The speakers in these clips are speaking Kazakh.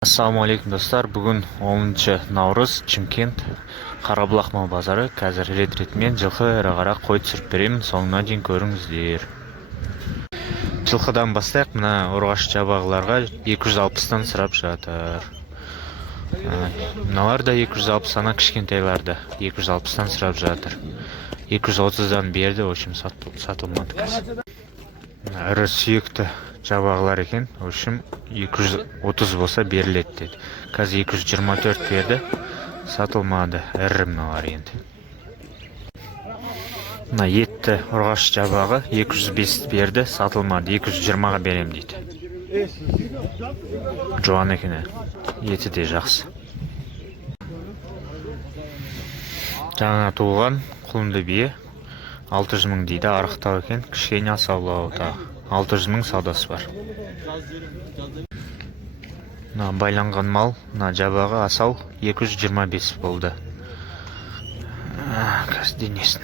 Ассалаумалейкум достар, бүгін 10 наурыз, Чимкент, Қарабұлақ мал базары. Қазір рет-ретімен жылқы ірі қара қой түсіріп беремін, соңына дейін көріңіздер. Жылқыдан бастайық, мына ұрғаш жабағыларға 260-тан сұрап жатыр. Мыналар да 260, ана кішкентайларды 260-тан сұрап жатыр. 230-дан берді, общем сатылмады қазір. Ірі сүйекті жабағылар екен, общем 230 болса беріледі деді. Қазір 224 берді, сатылмады. Ірі мыналар енді. Мына етті ұрғаш жабағы 205 берді, сатылмады. 220-ға берем дейді. Жуан екен, еті де жақсы. Жаңа туылған құлынды бие 600 мың дейді, арықтау екен, кішкене асаулау тағы. 600 мың саудасы бар. Байланған мал, жабағы асау 225 болды. Қазір денесін.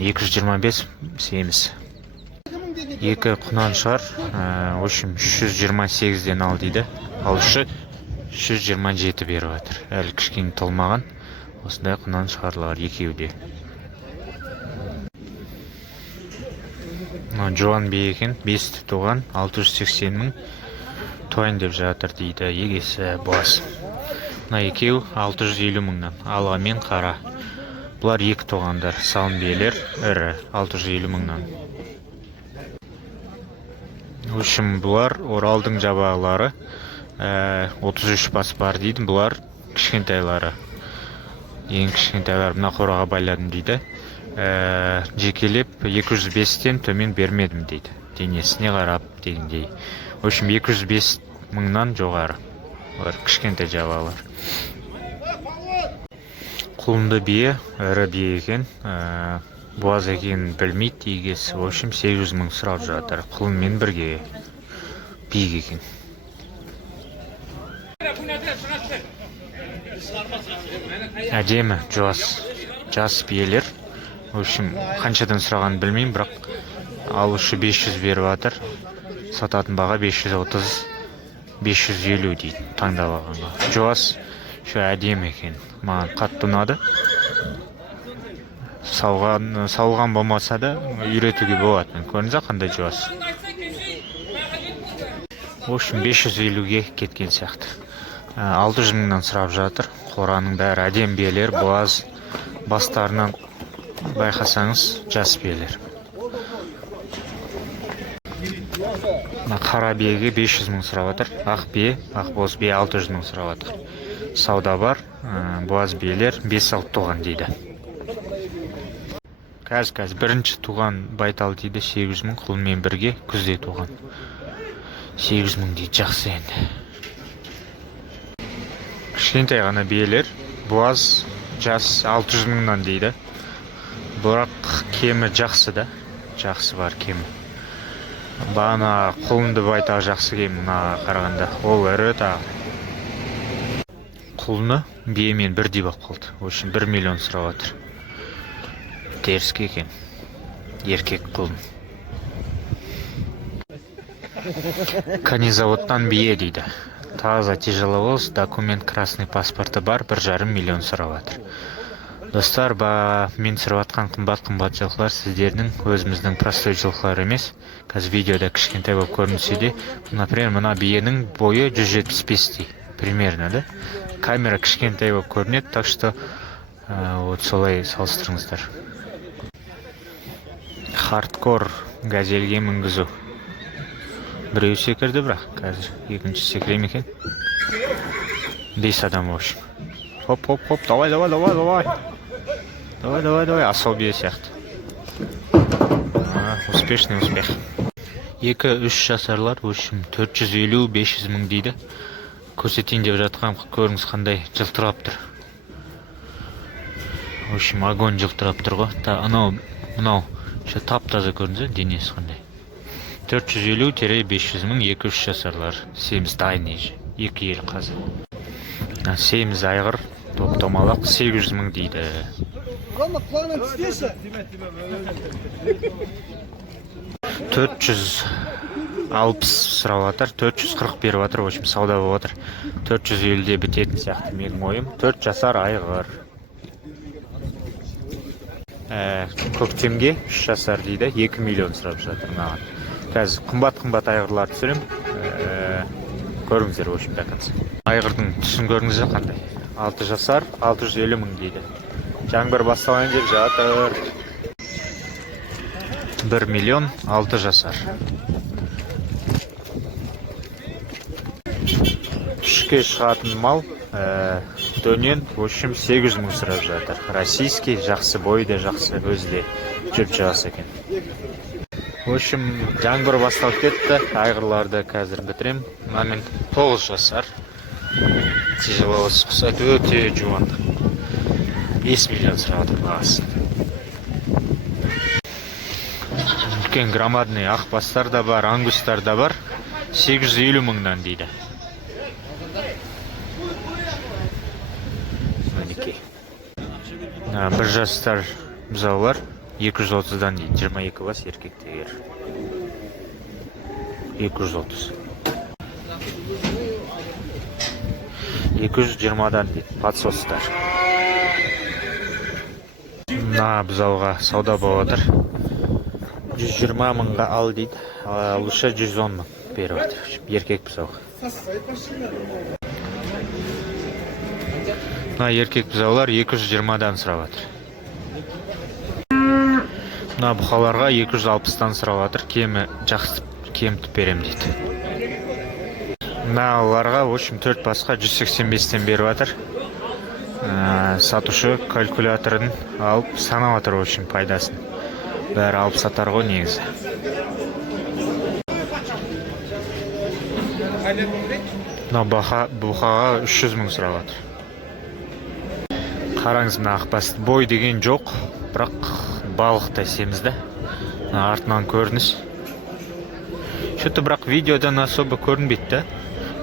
225 семіз. Екі құнан шығар, общем 328-ден ал дейді. Алушы 327 беріп жатыр. Әлі кішкене толмаған. Осындай құнан шығарлар екеуде. Жуан бие екен, 5 туған, 680 мың туайын деп жатыр дейді, егесі боз. Мына екеу 650 мыңнан, алға мен қара. Бұлар екі туғандар, салым биелер, ірі 650 мыңнан. Үшім бұлар Оралдың жабағылары, 33 бас бар дейді, бұлар кішкентайлары. Ең кішкентайлар мына қораға байладым дейді. Жекелеп 205-тен төмен бермедім дейді. Денесіне қарап дегендей. Общем 205 мыңнан жоғары. Олар кішкентай жабағылар. Құлынды бие, ірі бие екен. Буаз екенін білмейді егесі. Общем 800 мың сұрап жатыр. Құлынмен бірге биік екен. Әдемі, жас биелер. Общем, қаншадан сұраған білмеймін, бірақ алушы 500 беріп жатыр. Сататын баға 530, 550 дейді, таңдап алғанға. Жуас, әдемі екен. Маған қатты ұнады. Сауылған болмаса да үйретуге болады. Көріңіз қандай жуас. Общем, 550-ге кеткен сияқты. 600 мыңнан сұрап жатыр. Қораның бәрі әдем биелер, буаз, бастарынан байқасаңыз жас биелер. Қара биеге 500 мың сұрап жатыр. Ақ бие, ақ боз бие 600 мың сұрап жатыр. Сауда бар, буаз биелер 5-6 туған дейді. Қазір бірінші туған байтал дейді 800 мың, құлынмен бірге күзде туған. 800 мың дейді, жақсы енді. Кішкентай ғана биелер, буаз жас 600 мыңнан дейді. Бірақ кемі жақсы да, жақсы бар кемі. Бана құлынды байтақ жақсы кемі қарағанда, ол әрі тағы. Құлыны биемен бірдей бақ қалды, үшін 1 миллион сұрап жатыр. Теріске екен, еркек құлын. Канизаводтан бие дейді. Таза тяжеловоз, документ красный паспорты бар, 1,5 миллион сұрап жатыр. Достар, мен сұрап атқан қымбат жылқылар сіздердің өзіміздің простой жылқылар емес. Қазір видеода кішкентай болып көрінсе де, например, мына биенің бойы 175 примерно, да? Камера кішкентай болып көрінеді, так что солай салыстырыңыздар. Хардкор газельге мінгізу. Біреу секірді бірақ, қазір екінші секірем екен. 5 адам өш. Хоп, давай. Давай, асау бие сияқты. Успешный успех. 2-3 жасарлар, өшім 450-500 мың дейді. Көрсетейін деп жатқан, көріңіз қандай жылтырап тұр. Өшім огонь жылтырап тұр ғой. Мынау, тап-таза көріңіз, денесі қандай. 450-500 мың 2-3 жасарлар. Семіз дайней, 2 ел қазы. Семіз айғыр, топ-томалақ 800 мың дейді. Қалма, құлағынан түстесі. 400 60 сұрап жатыр, 440 беріп жатыр, в общем, сауда болып жатыр. 450-де бітетін сияқты менің ойым. 4 жасар айғыр. Көктемге 3 жасар дейді, 2 миллион сұрап жатыр маған. Қазір қымбат айғырлар түсірем. Көріңіздер, в общем, до конца. Айғырдың түсін көріңіздер қандай. 6 жасар, 650 мың дейді. Жаңбыр басталайын деп жатыр. 1 миллион 6 жасар. Үшке шығатын мал дөнен, в общем, 800 мың сұрап жатыр. Российский, жақсы, бойы да жақсы, өзі де жіп жас екен. В общем, жаңбыр басталып кетті. Айғырларды қазір бітірем. Мынамен 9 жасар. Тяжеловоз құсайды, өте жуан. 5 миллион сұрап жатыр бағасын. Үлкен громадный ақбастар да бар, ангустар да бар. 850 мыңнан дейді. Бір жастар бұзаулар 230-дан дейді. 22 бас еркектегер. 230. 220-дан дейді. Подсостар. Мына бұзауға сауда болып отыр. 120 мыңға ал дейді. Алушы 110 мың беріп отыр. Еркек бұзауға. Мына еркек бұзаулар 220-дан сұрап жатыр. Мына бұқаларға 260-тан сұрап жатыр. Кемі жақсы кемтіп берем дейді. Мына оларға, в общем, 4 басқа 185-тен беріп жатыр. Сатушы калькуляторын алып санап жатыр, в общем, пайдасын. Бәрі алып сатар ғой негізі. Мына бұқаға 300 мың сұрап жатыр. Қараңыз, мына ақбасты. Бой деген жоқ, бірақ балықтай семізді. Артынан көрініс. Что-то бірақ видеодан особо көрінбейді.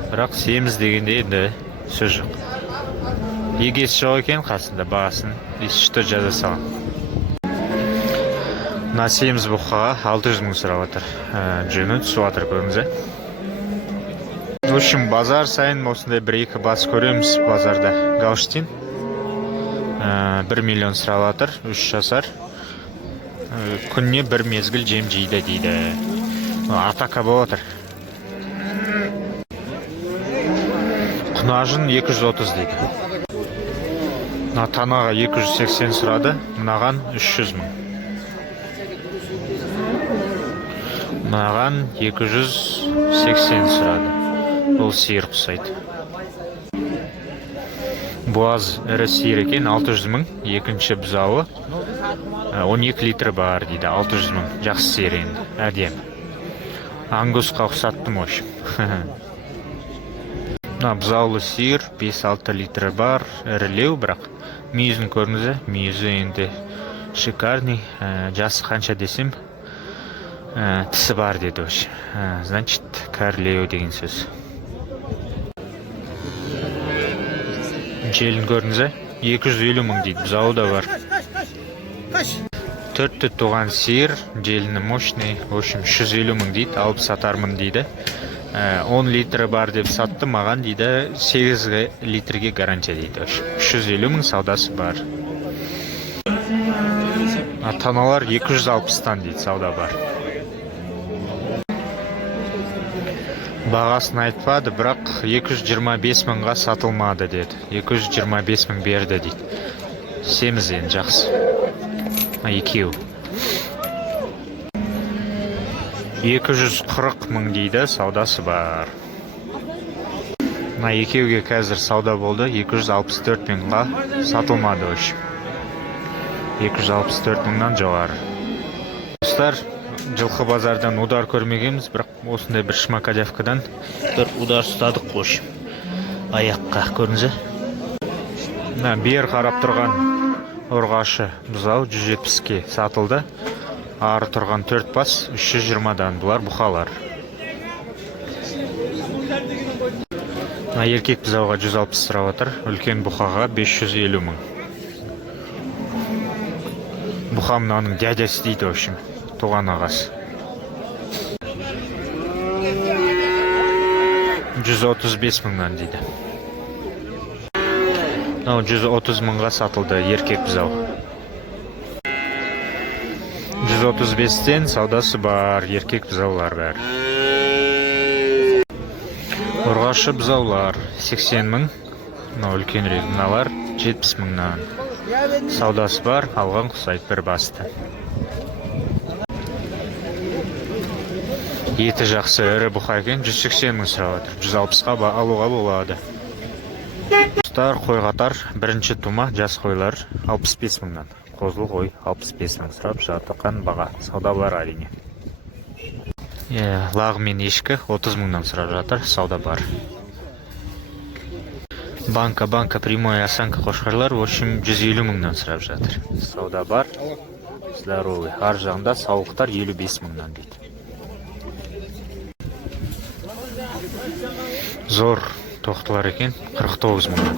Бірақ семіз дегенде енді сөз жоқ. Егесі жоқ екен қасында бағасын. Что жаза салам. Мына семіз бұқаға 600 мың сұрап жатыр. Жүні түсіп жатыр, көріңіз. В общем, базар сайын осындай 1-2 бас көреміз базарда. Галштин 1 миллион сұрап жатыр, 3 жасар. Күнне 1 мезгіл жем жейді дейді. Атака болып жатыр. Құнажын 230 дейді. Танаға 280 сұрады, мынаған 300 мың. Мынаған 280 сұрады. Бұл сиыр құсайды. Буаз ірі сиыр екен, 600 мың. Екінші бұзауы 12 литр бар дейді, 600 мың. Жақсы сиыр енді, әдем. Ангусқа ұқсаттым, общем. Бұзаулы сиыр 5-6 литр бар, ірілеу, бірақ мүйізін көріңіз, мүйізі енді шикарный, жасы қанша десем, тісі бар деді, значит, кәрілеу деген сөз. Желін көріңіз, 250 мың дейді, бұзауы да бар. 4 туған сиыр, желіні мощный, в общем, 150 мың дейді, алып сатармын дейді. 10 литрі бар деп сатты, маған дейді 8 литрге гарантия дейді. 350 мың саудасы бар. Таналар 260-тан дейді, сауда бар. Бағасын айтпады, бірақ 225 мыңға сатылмады деді. 225 мың берді дейді. Семіз енді жақсы. Екеу. 240 мың дейді, саудасы бар. Екеуге қазір сауда болды, 264 мыңға сатылмады өш. 264 мыңнан жоғары. Достар, жылқы базардан удар көрмегенбіз, бірақ осындай бір шмакодявкадан бір удар ұстадық қош. Аяққа көріңіз. Бер қарап тұрған ұрғашы бұзау 170-ке сатылды. Ары тұрған 4 бас 320-дан, бұлар бұқалар. Еркек бұзауға 160 сұрап отыр, үлкен бұқаға 550 мың. Бұқа мынаның дядясы дейді, общем, туған ағасы. 135 мыңнан дейді. Мынау 130 мыңға сатылды, еркек бұзау. 135-тен саудасы бар, еркек бұзаулар бәрі. Ұрғашы бұзаулар 80 мың. Мынау үлкенірек мыналар 70 мыңнан. Саудасы бар, алған құсайып бір басты. Еті жақсы, ірі бұқа екен, 180 мың сұрап отыр. 160-қа алуға болады. Құстар қой қатар, бірінші тума жас қойлар 65 мыңнан. Қозылы қой 65 мың сұрап жатқан баға. Сауда бар әрине. Лағы мен ешкі 30 мыңнан сұрап жатыр, сауда бар. Банка прямой осанка қошқарлар 150 мыңнан сұрап жатыр. Сауда бар. Здоровый. Ар жағында сауықтар 55 мыңнан дейді. Зор тоқтылар екен 49 мыңнан.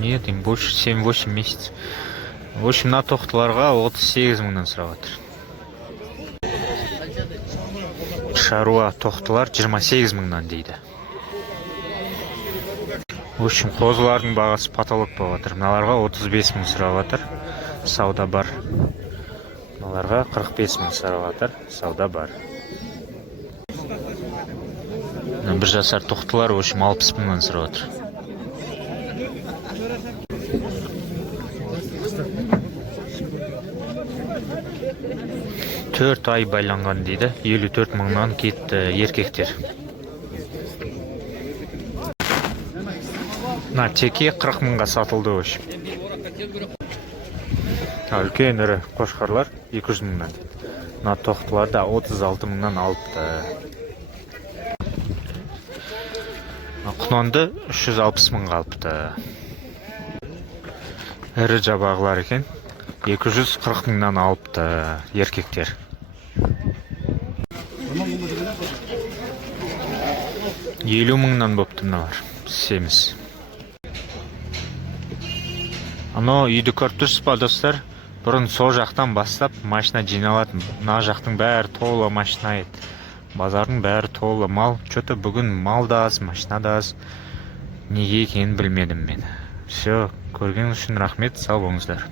Нет, им больше 7-8 месяцев. В общем, на тоқтыларға 38 мыңнан сұрап жатыр. Шаруа тоқтылар 28 мыңнан дейді. В общем, қозылардың бағасы потолок болып жатыр. Мыналарға 35 мың сұрап жатыр. Сауда бар. Мыналарға 45 мың сұрап жатыр. Сауда бар. Бір жасар тоқтылар, в общем, 60 мыңнан сұрап жатыр. Төрт ай байланған дейді, 54 мыңнан кетті еркектер. Теке 40 мыңға сатылды өш. Үлкен ірі қошқарлар 200 мыңнан. Тоқтылар да 36 мыңнан алыпты. Құнанды 360 мыңға алыпты. Ірі жабағылар екен 240 мыңнан алыпты еркектер. 50 мыңнан бопты мыналар, семіз. Ано үйді көріп тұрсыз ба достар? Бұрын сол жақтан бастап машина жиналатын. Мына жақтың бәрі толы машина еді. Базардың бәрі толы мал. Чөті бүгін мал да аз, машина да аз. Неге екенін білмедім мен. Все, көрген үшін рахмет, сау болыңыздар.